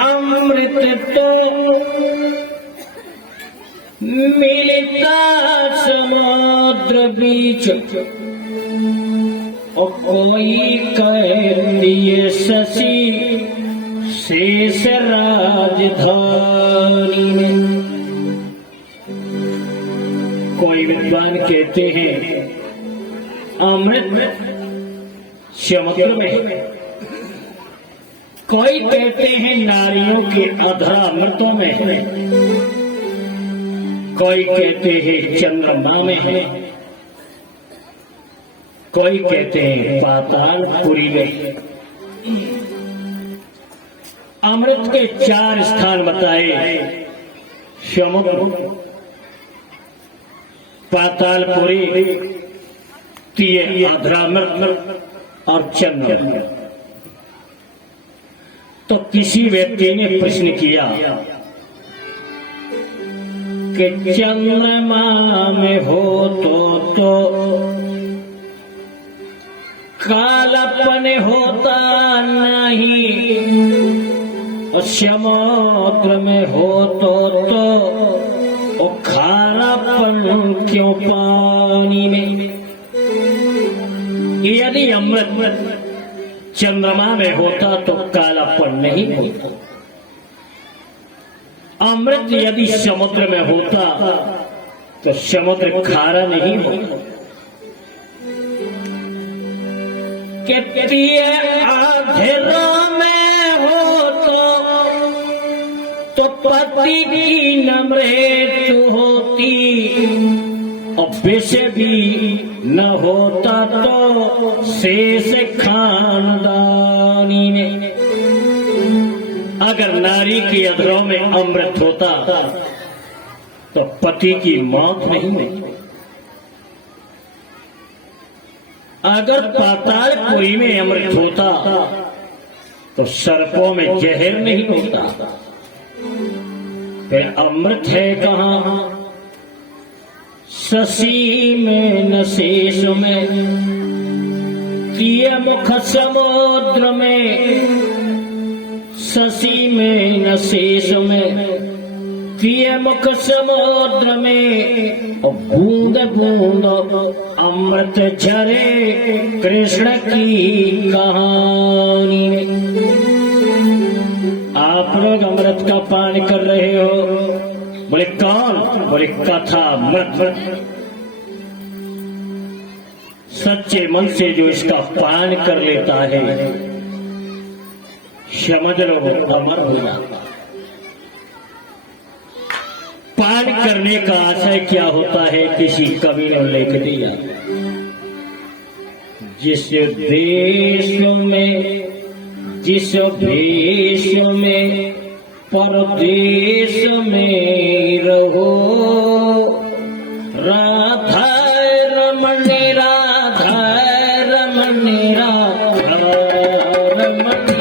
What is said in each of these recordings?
अमृत तो मिलता समुद्र बीच और कोई कहती है शशि शेष राजधानी में। कोई विद्वान कहते हैं अमृत समुद्र में, कोई कहते हैं नारियों के अधरामृतों में है, कोई कहते हैं चंद्रमा में है, कोई कहते हैं पातालपुरी में। अमृत के 4 स्थान बताए, समुद्र, पातालपुरी, अधरामृत और चंद्रमा। तो किसी व्यक्ति ने प्रश्न किया कि चंद्रमा में हो तो कालापन होता नहीं, और समुद्र में हो तो खारापन क्यों पानी में। यदि अमृत चंद्रमा में होता तो कालापन नहीं होता, अमृत यदि समुद्र में होता तो समुद्र खारा नहीं होता। कहती है आधेरों में हो तो पति की न मृत्यु होती, और वैसे भी न होता तो शेष खानदानी में। अगर नारी के अधरों में अमृत होता तो पति की मौत नहीं होती, अगर पातालपुरी में अमृत होता तो सर्पों में जहर नहीं होता। फिर अमृत है कहाँ? शशि में न शेष में, किए मुख समुद्र में, शशि में न शेष में, किए मुख समुद्र में, और बूंद बूंद अमृत झरे कृष्ण की कहानी में। आप लोग अमृत का पान कर रहे हो, बोले कौन? बोले कथा अमृत। सच्चे मन से जो इसका पान कर लेता है, समझ लो अमर हो जाता। पान करने का आशय क्या होता है? किसी कवि ने लिख दिया, जिस देश में परदेश में रहो, राधा रमणी राधा रमणी राधा रमणी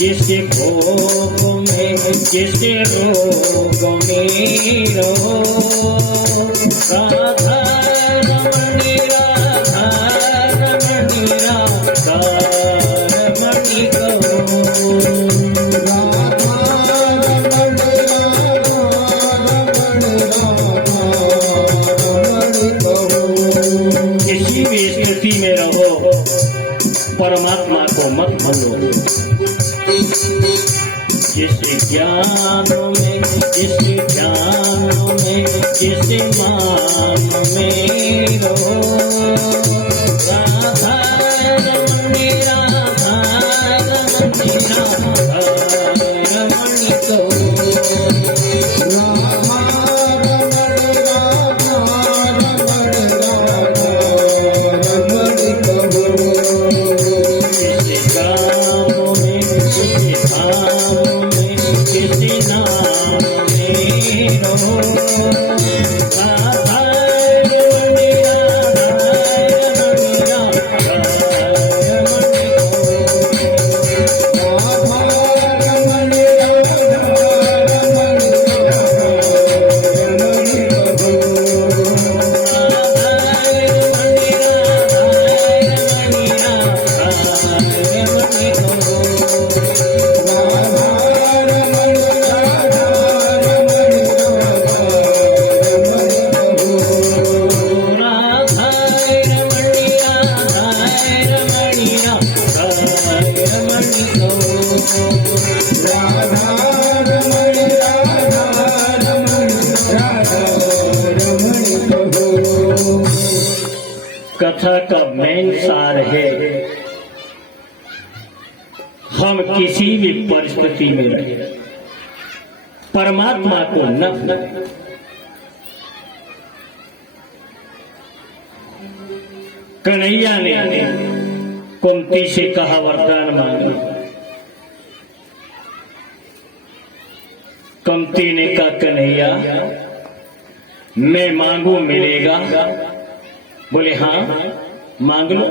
जिसके भोग में जिसके रोग में रो, राधा रमणी राधा रमणी राधा रमणी कहो, राधा रमणी राधा रमणी राधा रमणी कहो। किसी भी स्थिति में रहो, परमात्मा को मत भूलो। जिसके ज्ञान में जिसके मान में रहो, राधा रमणी राधा रमणी राधा रमणी कहो, राधा रमणी राधा रमणी राधा रमणी कहो। जिसके गाँव में जिसके धाम में किसी नाम में रहो, राधा रमणी राधा कथा का मेन सार है, हम किसी भी परिस्थिति में रहे परमात्मा को न भूलें। कन्हैया ने कुंती से कहा वरदान मांगो। कुंती ने कहा कन्हैया मैं मांगू मिलेगा? बोले हाँ मांग लो।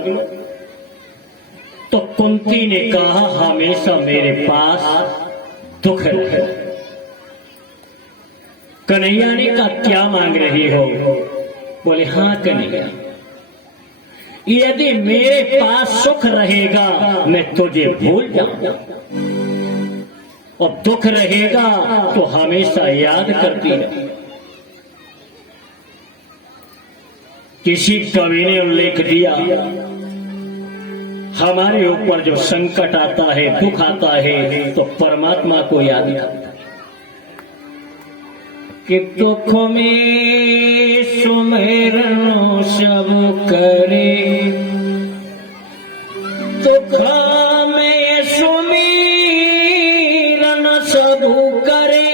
तो कुंती ने कहा हमेशा मेरे पास दुख रहे। कन्हैया ने कहा क्या मांग रही हो? बोले हाँ कन्हैया, यदि मेरे पास सुख रहेगा मैं तुझे भूल जाऊंगा, और दुख रहेगा तो हमेशा याद करती रहे। किसी कवि ने उल्लेख दिया, हमारे ऊपर जो संकट आता है, दुख आता है, तो परमात्मा को याद आता है कि दुख में सुमिरन सब करे, दुख में सुमिरन सब करे,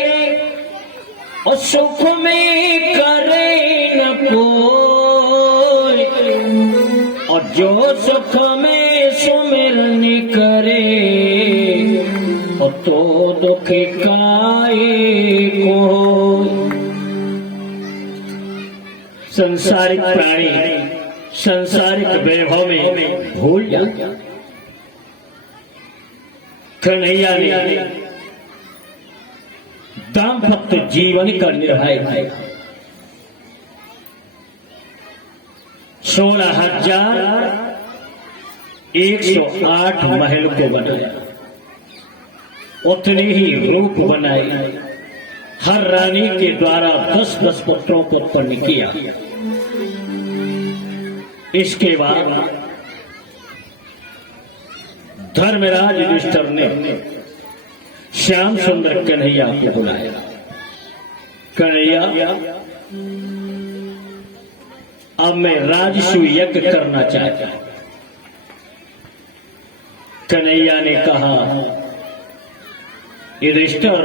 और सुख में करे न कोई, और जो सुख में सुमिरन करे और तो दुख काए को। संसारिक प्राणी संसारिक वैभव में भूल जाता। कन्हैया ने दाम्पत्य जीवन का निर्वाह किया। 16,108 महल को बनाया, उतने ही रूप बनाए। हर रानी के द्वारा 10-10 पुत्रों को उत्पन्न किया। इसके बाद धर्मराज युधिष्ठिर ने श्याम सुंदर कन्हैया को बुलाया। कन्हैया अब मैं राजसूय यज्ञ करना चाहता हूं। कन्हैया ने कहा युधिष्ठिर,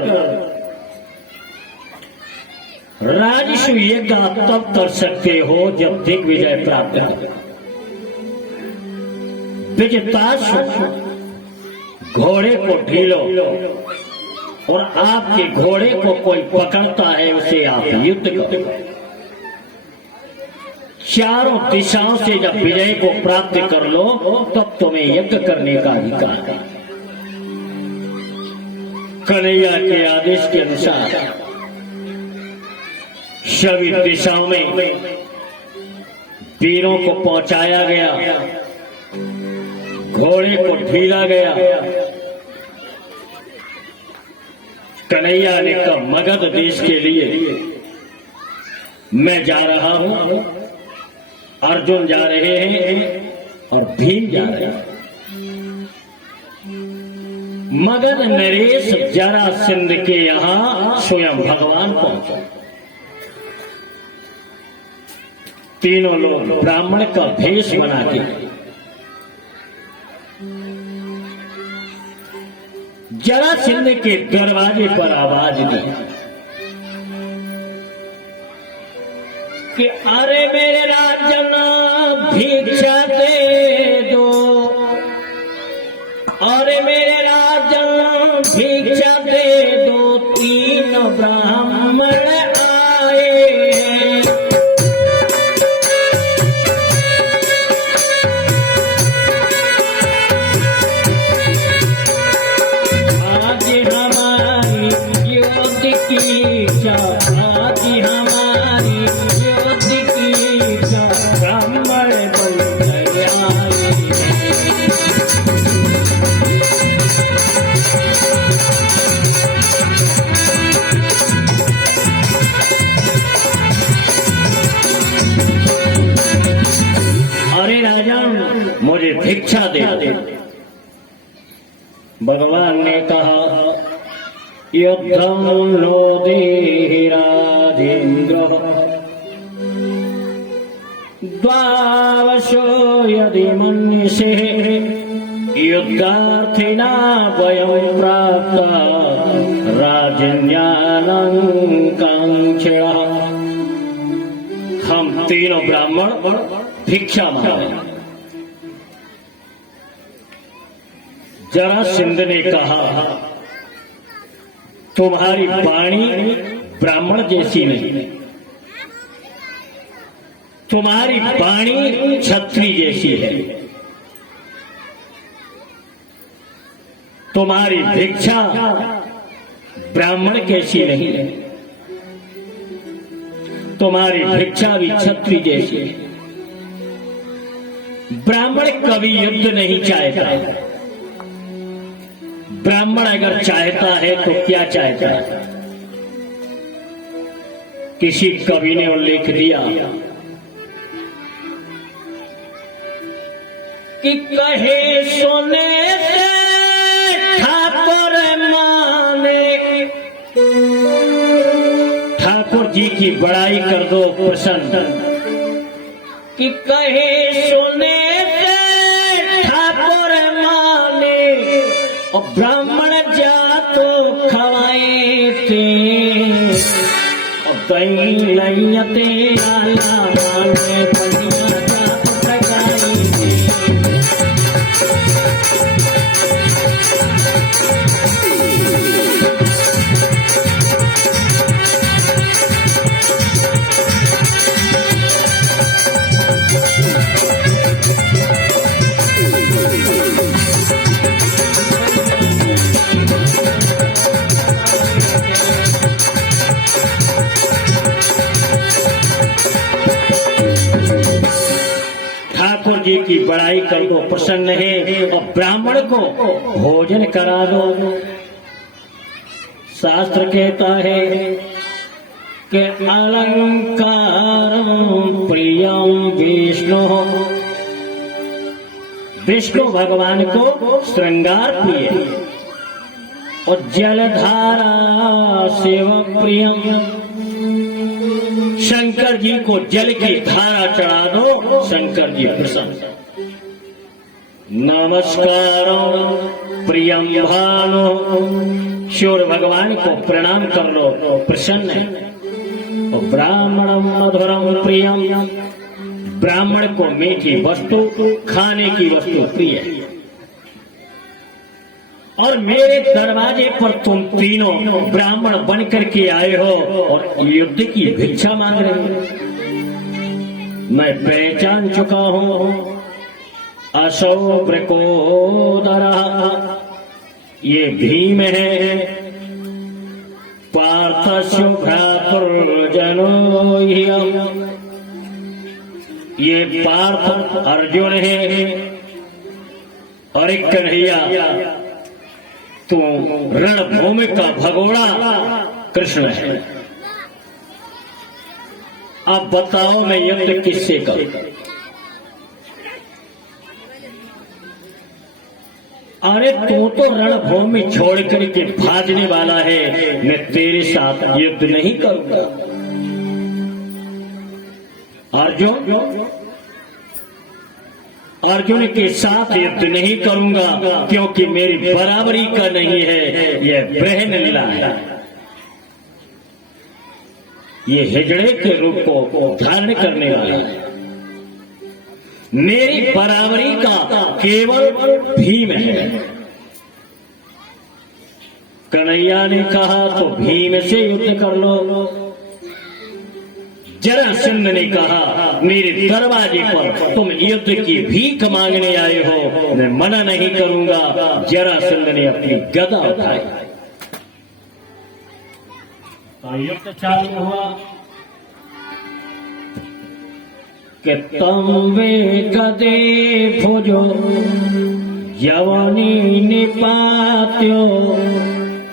राजसूय यज्ञ आप तब कर सकते हो जब दिग्विजय प्राप्त करो। विजयताशु घोड़े को ढीलो, और आपके घोड़े को कोई पकड़ता है उसे आप युद्ध करो। चारों दिशाओं से जब विजय को प्राप्त कर लो तब तुम्हें यज्ञ करने का अधिकार है। कन्हैया के आदेश के अनुसार सभी दिशाओं में वीरों को पहुंचाया गया, घोड़े को ढीला गया। कन्हैया ने कहा मगध देश के लिए मैं जा रहा हूं, अर्जुन जा रहे हैं और भीम जा रहे हैं। मगध नरेश जरासंध के यहां स्वयं भगवान पहुंचे। तीनों लोग ब्राह्मण का भेष बना के जरासंध के दरवाजे पर आवाज दी कि अरे मेरे राजन भिक्षा दे दो, अरे मेरे राजन भिक्षा दे दो, तीन ब्राह्मण आए हैं। आज हमारी युद्ध की इच्छा, आज हमारी मुझे भिक्षा दे। भगवान ने कहा युद्धं नो देहि राजेन्द्र द्वार समावशो यदि मन्यसे युद्धार्थिना वयं प्राप्ता राजन्यानं कांक्षया। हम तीनों ब्राह्मण भिक्षा मांगे। जरासंध ने कहा, तुम्हारी वाणी ब्राह्मण जैसी नहीं, तुम्हारी वाणी क्षत्रिय जैसी है, तुम्हारी भिक्षा ब्राह्मण कैसी नहीं है, तुम्हारी भिक्षा भी क्षत्रिय जैसी है। ब्राह्मण कभी युद्ध नहीं चाहता। ब्राह्मण अगर चाहता है तो क्या चाहता है? किसी कवि ने उल्लेख दिया कि कहे सोने से ठाकुर माने। ठाकुर जी की बड़ाई कर दो प्रसन्न, कि कहे सोने से ठाकुर माने, और ब्राह्मण जा तो खवाए थे, और कहीं नहीं ते आला माने पनिया जा सगाई थे। ठाकुर जी की बड़ाई कर दो प्रसन्न है, और ब्राह्मण को भोजन करा दो। शास्त्र कहता है कि अलंकार प्रियम विष्णु, विष्णु भगवान को श्रृंगार प्रिय, और जलधारा सेव प्रियम, शंकर जी को जल की धारा चढ़ा दो, शंकर जी प्रसन्न। नमस्कार प्रियम भानो, सूर्य भगवान को प्रणाम कर लो, प्रसन्न है। और ब्राह्मणम मधुरम प्रियम, ब्राह्मण को मीठी वस्तु, खाने की वस्तु प्रिय है। और मेरे दरवाजे पर तुम तीनों ब्राह्मण बन करके आए हो और युद्ध की भिक्षा मांग रहे हो। मैं पहचान चुका हूं, असौ ब्रकोदरा, ये भीम है, पार्थस्य भ्रातुर्जनो ह्यम्, ये पार्थ अर्जुन है, और एक कन्हैया तो रणभूमि का भगोड़ा कृष्ण है। अब बताओ मैं युद्ध किससे करूं? अरे तू तो रणभूमि छोड़ करके भागने वाला है, मैं तेरे साथ युद्ध नहीं करूंगा। अर्जुन के साथ युद्ध नहीं करूंगा, क्योंकि मेरी बराबरी का नहीं है, यह बहन लीला है। ये हिजड़े के रूप को धारण करने वाले है। मेरी बराबरी का केवल भीम है। कन्हैया ने कहा तो भीम से युद्ध कर लो। जरासंध ने कहा मेरे दरवाजे पर तुम युद्ध की भीख मांगने आए हो, मैं मना नहीं करूंगा। जरासंध ने अपनी गदा उठाई, युद्ध चालू हुआ कि तम वे कदे भोजो यवनी निपात्यो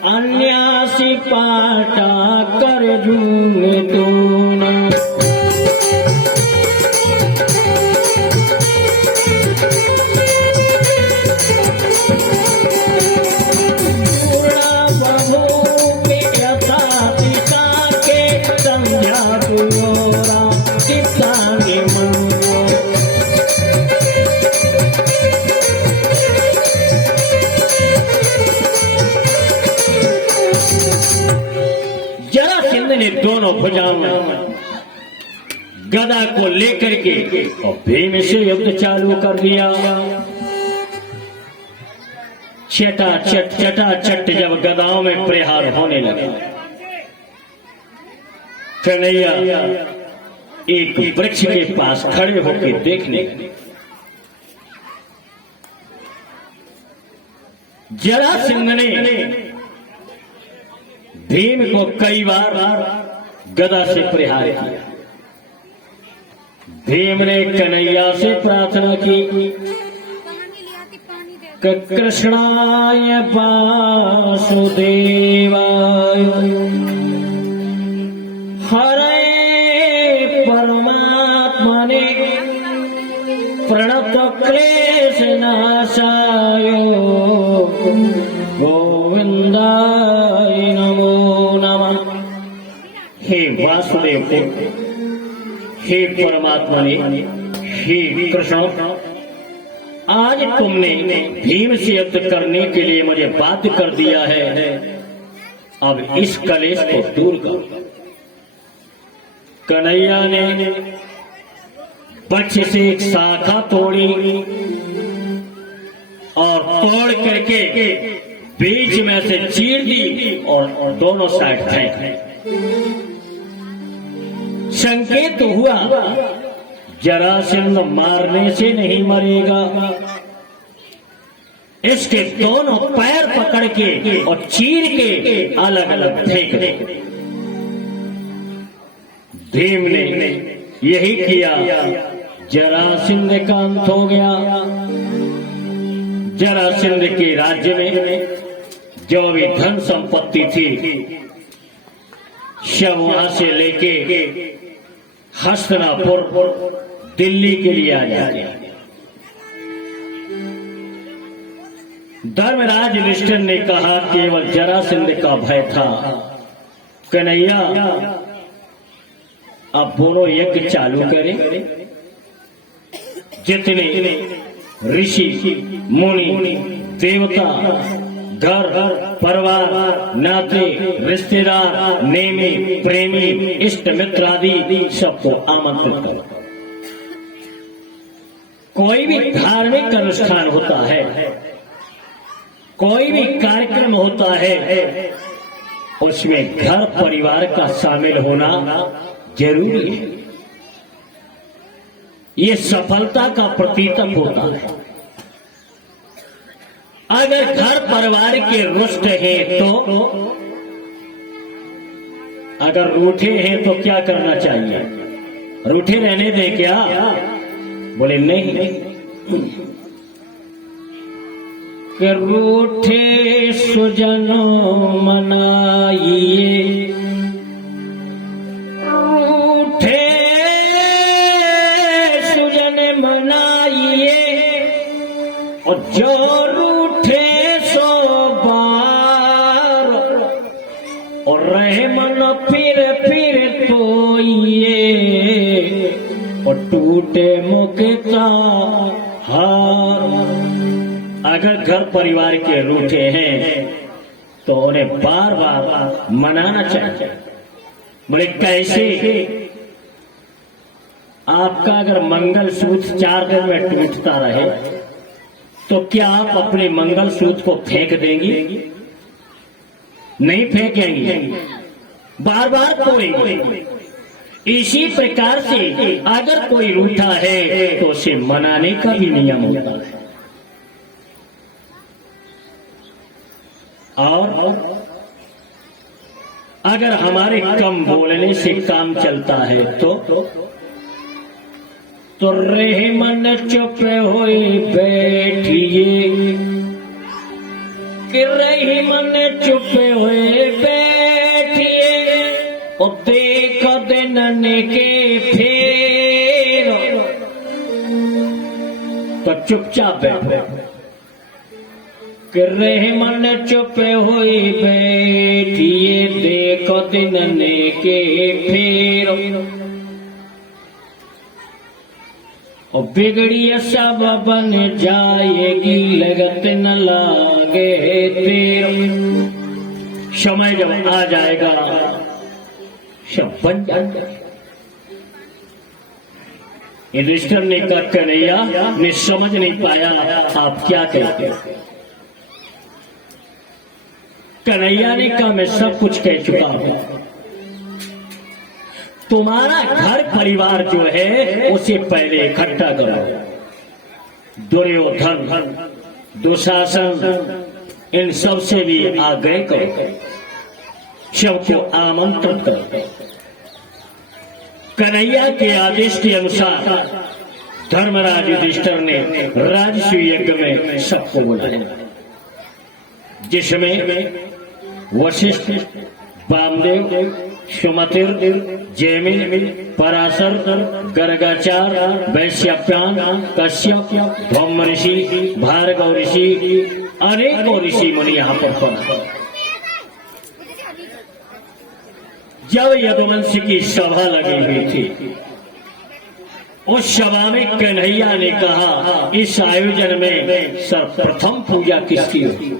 अन्यासी पाटा कर जूने तो को लेकर के और भीम से युद्ध चालू कर दिया। चटा चट जब गदाओं में प्रहार होने लगा, कन्हैया एक वृक्ष के पास खड़े होकर देखने लगे। जरासंध ने भीम को कई बार गदा से प्रहार किया। भीम ने कन्हैया से प्रार्थना की कि कृष्णाय वासुदेवाय हरे परमात्मने प्रणत क्लेश नाशाय गोविंदाय नमो नमः। हे वासुदेव, हे परमात्मा ने, हे कृष्ण, आज तुमने भीम से युद्ध करने के लिए मुझे बाध्य कर दिया है, अब इस कलेश को दूर करो। कन्हैया ने वृक्ष से एक शाखा तोड़ी और तोड़ करके बीच में से चीर दी और दोनों साइड फेंक दी। संकेत हुआ जरासंध मारने से नहीं मरेगा, इसके दोनों पैर पकड़ के और चीर के अलग अलग फेंक दे। भीम ने यही किया, जरासंध का अंत हो गया। जरासंध के राज्य में जो भी धन संपत्ति थी सब वहां से लेके हस्तिनापुर दिल्ली के लिए आ जाते। धर्मराज युधिष्ठिर ने कहा केवल जरासंध का भय था, कन्हैया अब दोनों यज्ञ चालू करें। जितने ऋषि मुनि देवता घर परिवार नाते रिश्तेदार नेमी प्रेमी इष्ट मित्र आदि सबको आमंत्रित करो। कोई भी धार्मिक अनुष्ठान होता है, कोई भी कार्यक्रम होता है, उसमें घर परिवार का शामिल होना जरूरी है। ये सफलता का प्रतीक होता है। अगर घर परिवार के रुष्ट हैं तो, अगर रूठे हैं तो क्या करना चाहिए? रूठे रहने दें क्या? बोले नहीं, कि रूठे सुजनों मनाइए, रूठे सुजन मनाइए, और जो रूठे सो बार, और रहे मन फिर तोइए, और टूटे मुक्ता हार। अगर घर परिवार के रूठे हैं तो उन्हें बार बार मनाना चाहिए। बोले कैसे? आपका अगर मंगल सूत्र 4 दिन में टूटता रहे तो क्या आप अपने मंगल सूत्र को फेंक देंगी? नहीं फेंकेंगे, बार बार तोड़ेंगे। इसी प्रकार से अगर कोई रूठा है तो उसे मनाने का भी नियम होता है। और अगर हमारे कम बोलने से काम चलता है तो रहे मन चुप होए बैठिए, कि रही मन चुप होए बैठिए, और देख दिन के फेर, तो चुपचाप बैठो। कि रहे मन चुप होए बैठिए, देखो दिन के फेर, और बिगड़ी सब बन जाएगी, लगत न लागे तेर। समय जब आ जाएगा सब बन जाएगा। युधिष्ठिर ने कहा कन्हैया ने समझ नहीं पाया आप क्या कहते हो। कन्हैया ने कहा मैं सब कुछ कह चुका हूं, तुम्हारा घर परिवार जो है उसे पहले इकट्ठा करो। दुर्योधन, दुशासन, इन सब से भी आग्रह करो, सबको आमंत्रित करो। कन्हैया के आदेश के अनुसार धर्मराज युधिष्ठिर ने राजसूय यज्ञ में सबको बुलाया, जिसमें वशिष्ठ, वामदेव, सुमतिर, जैमिन, पराशर, गर्गाचार्य, वैश्यपायन, कश्यप, धौम ऋषि, भार्गव ऋषि, अनेकों ऋषि मुनि यहाँ पर पहुंचे। जब यदुवंश की सभा लगी हुई थी, उस सभा में कन्हैया ने कहा इस आयोजन में सर्वप्रथम पूजा किसकी होगी।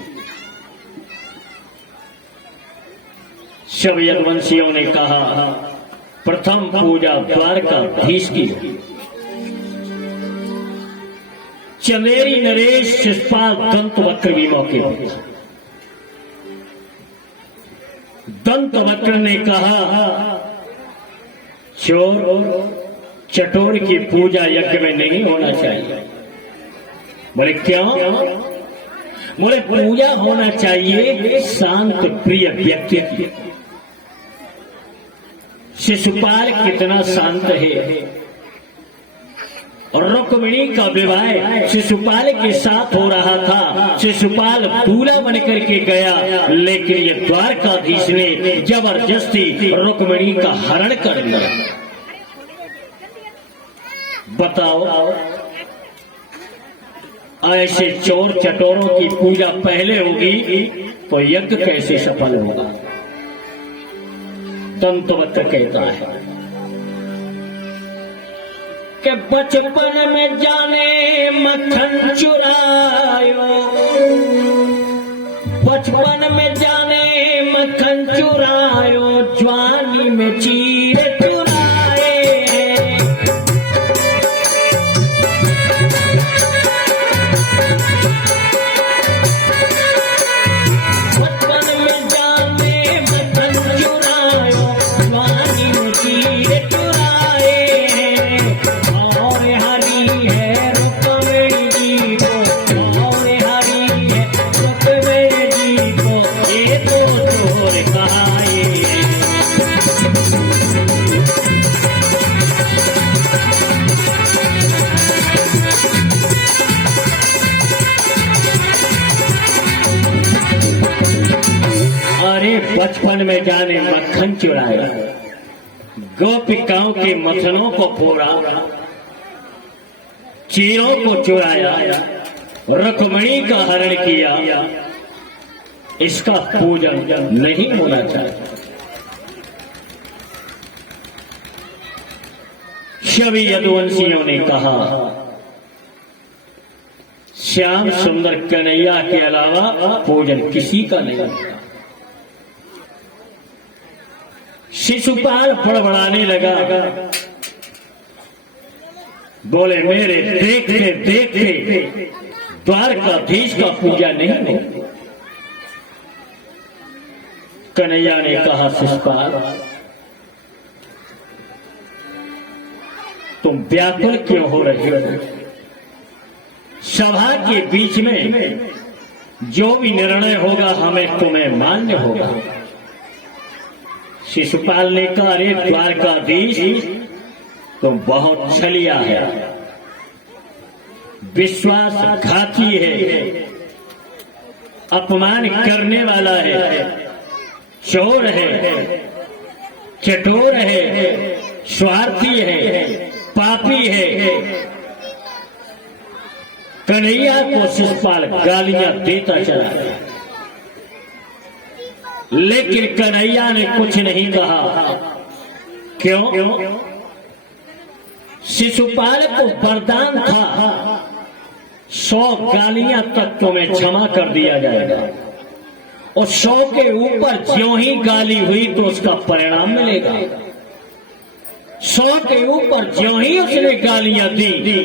सब यदुवंशियों ने कहा प्रथम पूजा द्वारकाधीश की होगी। चंदेरी नरेश शिषपाल दंतवक्र भी मौके पर। दंतवक्र ने कहा चोर चटोर की पूजा यज्ञ में नहीं होना चाहिए। बोले क्यों? बोले पूजा होना चाहिए शांत प्रिय व्यक्ति की। शिशुपाल कितना शांत है, और रुक्मिणी का विवाह शिशुपाल के साथ हो रहा था। शिशुपाल दूल्हा बन करके गया, लेकिन ये द्वारकाधीश ने जबरदस्ती रुक्मिणी का हरण कर लिया। बताओ, ऐसे चोर चटोरों की पूजा पहले होगी तो यज्ञ कैसे सफल होगा। दंतवक्र कहता है कि बचपन में जाने मक्खन चुरायो, बचपन में जाने मक्खन चुरायो, जवानी में चीर चुराए। बचपन में जाने मक्खन चुरायो, जवानी में चीर चुराए। और हरी है रुक्मिणी जी को, और हरी है रुक्मिणी जी को, ये तो चोर कहाए। अरे बचपन में जाने मक्खन चुराया, गोपिकाओं के मथनों को फोड़ा, चीरों को चुराया, रुक्मिणी का हरण किया, इसका पूजन नहीं होना चाहिए। सभी यदुवंशियों ने कहा श्याम सुंदर कन्हैया के अलावा पूजन किसी का नहीं। शिशुपाल फड़फड़ाने लगा, बोले मेरे देखते देखते द्वारकाधीश का पूजा नहीं हो। कन्हैया ने कहा शिशुपाल तुम व्याकुल क्यों हो रहे हो। सभा के बीच में जो भी निर्णय होगा हमें तुम्हें मान्य होगा। शिशुपाल ने कहा अरे द्वारकाधीश तुम बहुत छलिया है, विश्वासघाती है, अपमान करने वाला है, चोर है, चटोर है, स्वार्थी है, पापी है। कन्हैया को शिशुपाल गालियां देता चला, लेकिन कन्हैया ने कुछ नहीं कहा। क्यों? शिशुपाल को वरदान था 100 गालियां तक तुम्हें क्षमा कर दिया जाएगा, और 100 के ऊपर ज्यों ही गाली हुई तो उसका परिणाम मिलेगा। 100 के ऊपर ज्यों ही उसने गालियां दी,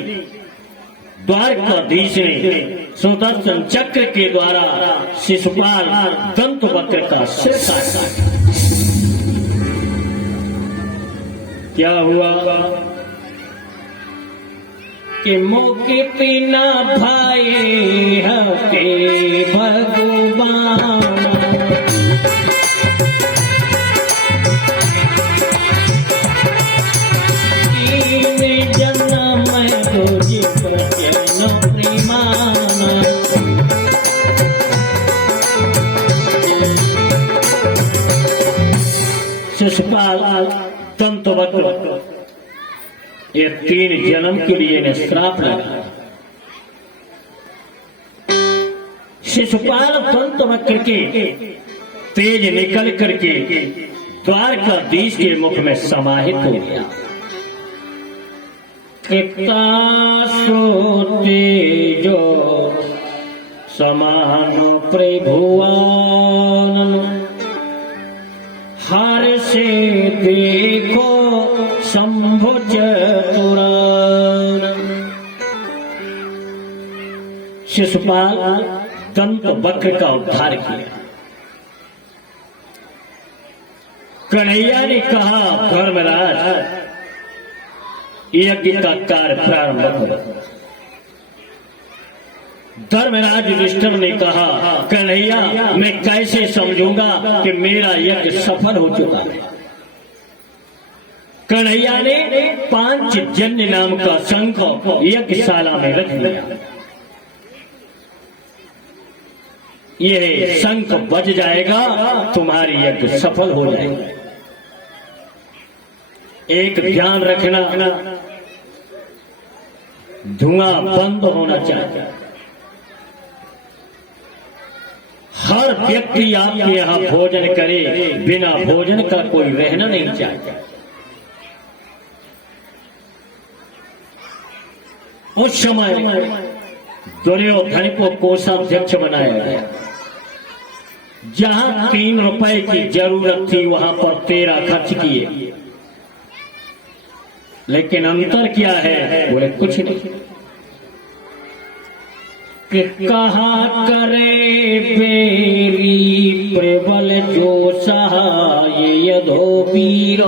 द्वारकाधीश ने सुदर्शन चक्र के द्वारा शिशुपाल दंत वक्र का सिर काटा। क्या हुआ कि मौके पे ना भाए हके भगवान, शिशुपाल दंत वक्र ये 3 जन्म के लिए ने श्राप लगा। शिशुपाल दंत वक्र के तेज निकल करके द्वारकाधीश के मुख में समाहित हो गया। कितना सोते जो समान प्रभुआन, हर से देखो शंभु चतुर। शिशुपाल दंत वक्र का उद्धार किया। कन्हैया ने कहा, धर्मराज यज्ञ का कार्य प्रारंभ करो। धर्मराज युधिष्ठिर ने कहा, कन्हैया मैं कैसे समझूंगा कि मेरा यज्ञ सफल हो चुका है। कन्हैया ने 5 जन्य नाम का शंख यज्ञशाला में रख दिया। यह शंख बज जाएगा, तुम्हारी यज्ञ सफल हो जाएगा। एक ध्यान रखना, धुआं बंद होना चाहिए। हर व्यक्ति आपके यहां भोजन करे, बिना भोजन का कोई रहना नहीं चाहिए। उस समय दुर्योधन को कोषाध्यक्ष बनाया गया। जहां 3 रुपए की जरूरत थी वहां पर 13 खर्च किए, लेकिन अंतर क्या है? बोले कुछ नहीं। कि कहा करे पेरी प्रबल जो सहाय यदो वीर,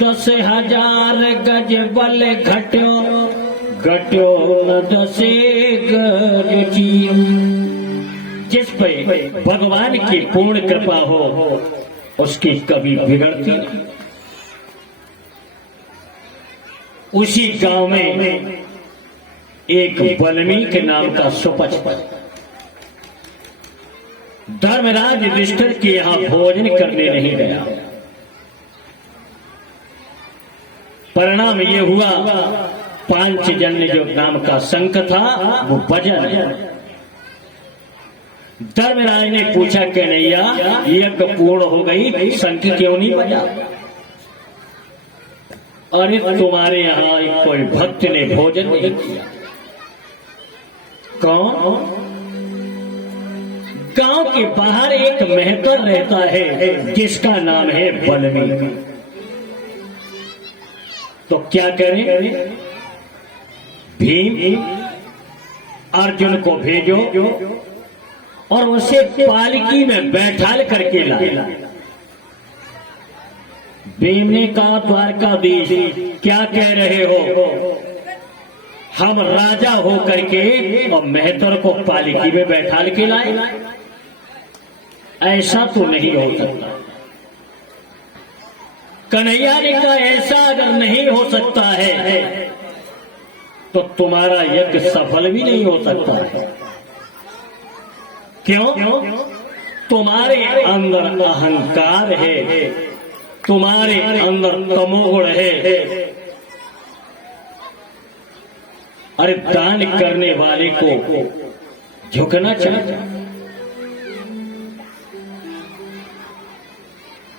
10,000 गज बल घट्यो, घट्यो न 10 गज चीर। जिस पे भगवान की पूर्ण कृपा हो उसकी कभी बिगड़ती नहीं। उसी गांव में एक वाल्मीकि नाम का सुपच धर्मराज युधिष्ठिर के यहां भोजन करने नहीं गया। परिणाम ये हुआ, 5 जन्य जो नाम का शंख था वो बजा नहीं। धर्मराज ने पूछा, कन्हैया यज्ञ पूर्ण हो गई, शंख क्यों नहीं बजा? अरे तुम्हारे यहां कोई भक्त ने भोजन नहीं किया। कौन? गांव के बाहर एक मेहतर रहता है जिसका नाम है वाल्मीकि। तो क्या करें? भीम अर्जुन को भेजो और उसे पालकी में बैठाल करके लाए। भीम ने कहा, द्वारकाधीश क्या कह रहे हो? हम राजा हो करके और मेहतर को पालकी में बैठाल के लाए? ऐसा तो नहीं हो सकता। कन्हैया ने कहा, ऐसा अगर नहीं हो सकता है तो तुम्हारा यज्ञ सफल भी नहीं हो सकता है। क्यों? तुम्हारे अंदर अहंकार है, तुम्हारे अंदर तमोगुण है। अरे दान करने वाले को झुकना चाहिए।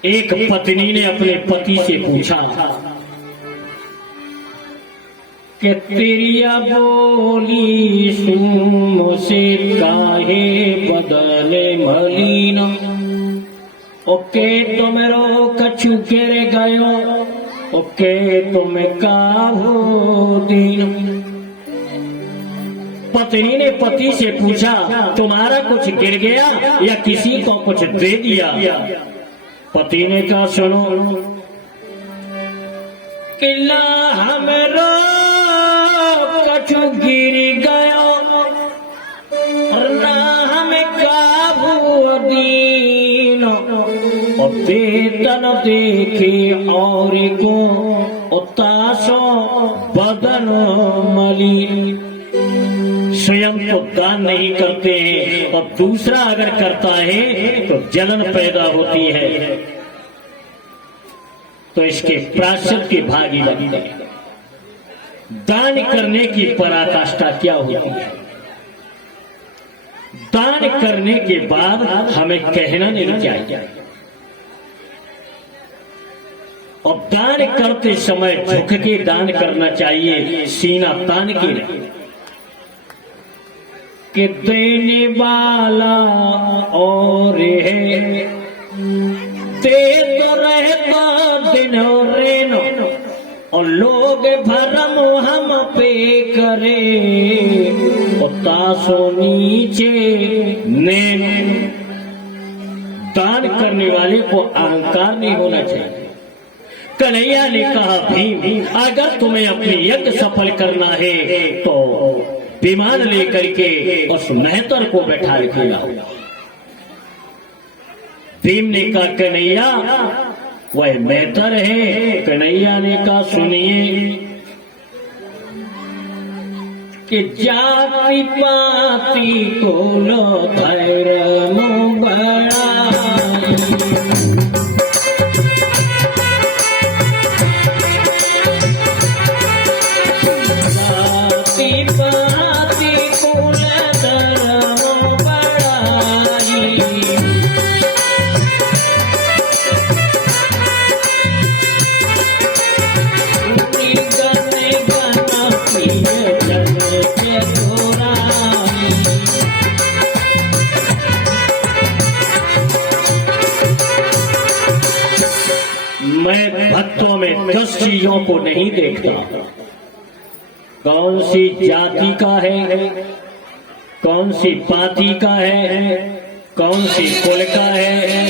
एक पत्नी ने अपने पति से पूछा कि तेरिया बोली सुन से काहे बदले मलिन, ओके तुमरो कछु केरे गयो, ओके तुम काहू दीन। पत्नी ने पति से पूछा, तुम्हारा कुछ गिर गया या किसी को कुछ दे दिया? पति ने कहा, सुनो, किला हमरो कछु गिर गयो ना हमें काबू दीन, और वेतन देखे और को उतासो बदन मलिन। स्वयं तो दान नहीं करते हैं और दूसरा अगर करता है तो जलन पैदा होती है, तो इसके प्रायश्चित की भागी लगते हैं। दान करने की पराकाष्ठा क्या होती है? दान करने के बाद हमें कहना नहीं चाहिए, और दान करते समय झुक के दान करना चाहिए, सीना तान के नहीं। कि देने वाला और है, दे तो रहता दिनों रेनो, और लोग भरम हम पे करे, तासो नीचे नैन। दान करने वाले को अहंकार नहीं होना चाहिए। कन्हैया ने कहा, भीम अगर तुम्हें अपनी यज्ञ सफल करना है तो विमान लेकर के उस मेहतर को बैठा रखिएगा। भीम ने कहा, कन्हैया वह मेहतर है। कन्हैया ने कहा, सुनिए कि जाति पाति को लो धर्म बढ़ाई, जाति पाति को लो धर्म बढ़ाई, मैं भक्तों में 10 चीजों को नहीं देखता। कौन सी जाति का है, कौन सी पाति का है, कौन सी कुल का है,